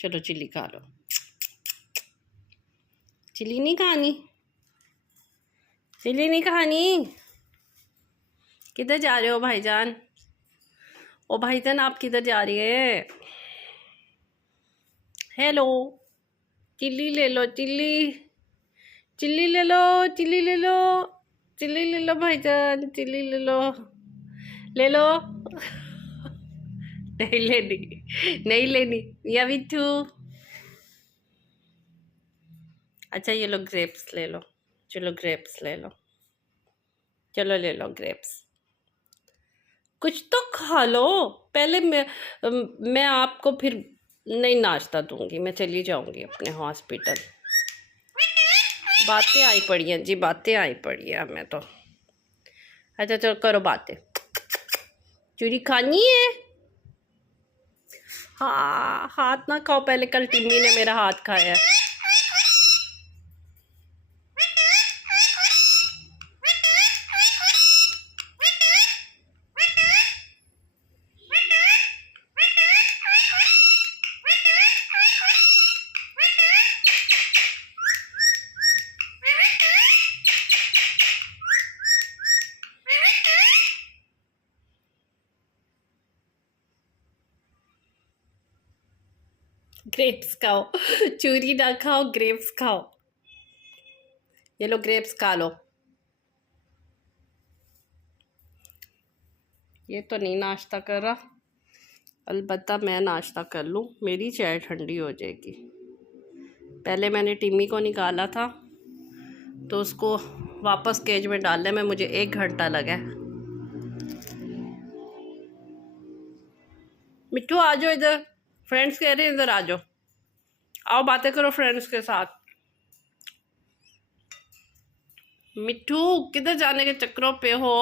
चलो चिल्ली खा लो। चिल्ली नहीं खानी, चिल्ली नहीं खानी। किधर जा रहे हो भाईजान? ओ भाईजान आप किधर जा रही है? हेलो, चिल्ली ले लो, चिल्ली चिल्ली ले लो, चिल्ली ले लो, चिल्ली ले लो भाईजान, चिल्ली ले लो, ले लो। नहीं लेनी, नहीं लेनी या मिठू। अच्छा ये लो ग्रेप्स ले लो, चलो ग्रेप्स ले लो, चलो ले लो ग्रेप्स। कुछ तो खा लो पहले। मैं आपको फिर नहीं नाश्ता दूंगी, मैं चली जाऊंगी अपने हॉस्पिटल। बातें आई पड़ी हैं जी, बातें आई पड़ी है हमें तो। अच्छा चलो करो बातें। चूरी खानी है? हाँ, हाथ ना खाओ पहले, कल टिम्मी ने मेरा हाथ खाया है। ग्रेप्स खाओ, चूरी ना खाओ, ग्रेप्स खाओ। ये लो ग्रेप्स खा लो। ये तो नहीं नाश्ता कर रहा, अलबत्ता मैं नाश्ता कर लूँ, मेरी चाय ठंडी हो जाएगी। पहले मैंने टिम्मी को निकाला था तो उसको वापस केज में डालने में मुझे 1 घंटा लगा। मिट्टू आ जाओ इधर, फ्रेंड्स कह रहे हैं इधर आ जाओ, आओ बातें करो फ्रेंड्स के साथ। मिट्टू किधर जाने के चक्करों पे हो?